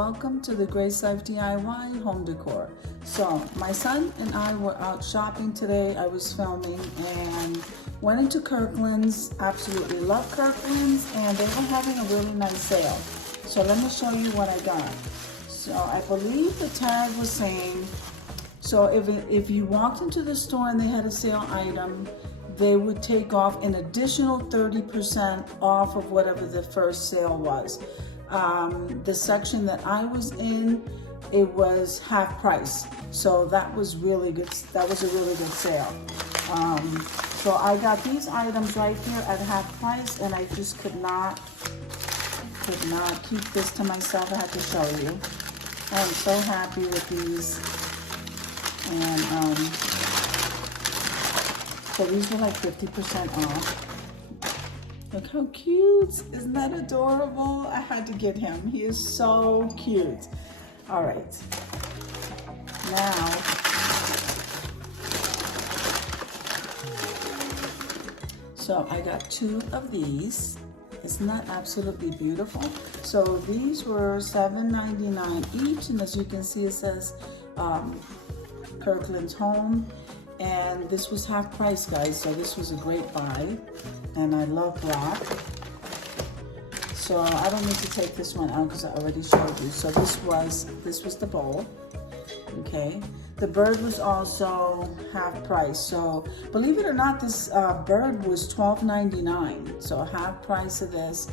welcome to the Grace Life DIY home decor. So my son and I were out shopping today. I was filming and went into Kirklands. Absolutely love Kirklands, and they were having a really nice sale. So let me show you what I got. So I believe the tag was saying, so if you walked into the store and they had a sale item, they would take off an additional 30% off of whatever the first sale was. The section that I was in, it was half price. So that was really good. That was a really good sale. So I got these items right here at half price, and I just could not keep this to myself. I had to show you. I am so happy with these. And so these were like 50% off. Look how cute. Isn't that adorable? I had to get him. He is so cute. All right. Now, so I got 2 of these. Isn't that absolutely beautiful? So these were $7.99 each, and as you can see, it says Kirkland's Home. And this was half price, guys, so this was a great buy. And I love black. So I don't need to take this one out because I already showed you. So this was the bowl, okay? The bird was also half price. So believe it or not, this bird was $12.99. So half price of this.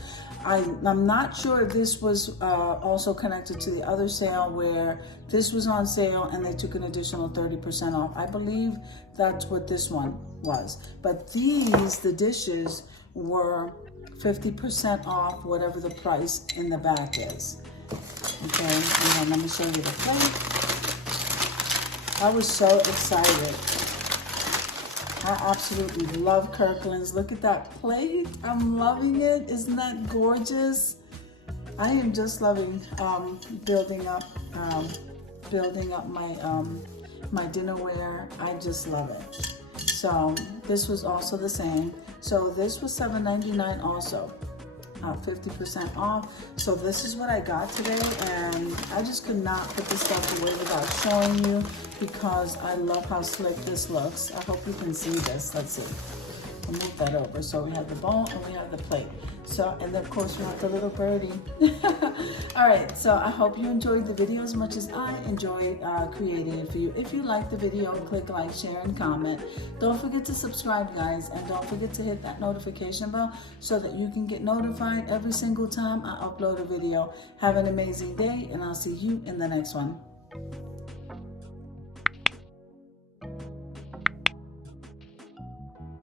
I'm not sure if this was also connected to the other sale where this was on sale and they took an additional 30% off. I believe that's what this one was. But these, the dishes, were 50% off whatever the price in the back is. Okay, and then let me show you the plate. I was so excited. I absolutely love Kirkland's. Look at that plate. I'm loving it. Isn't that gorgeous? I am just loving building up my dinnerware. I just love it. So this was also the same. So this was $7.99 also. 50% off. So this is what I got today, and I just could not put this stuff away without showing you because I love how slick this looks. I hope you can see this. Let's see. I'll move that over. So we have the bowl and we have the plate. So, and then of course we have the little birdie. All right, so I hope you enjoyed the video as much as I enjoyed creating it for you. If you liked the video, click like, share, and comment. Don't forget to subscribe, guys, and don't forget to hit that notification bell so that you can get notified every single time I upload a video. Have an amazing day, and I'll see you in the next one.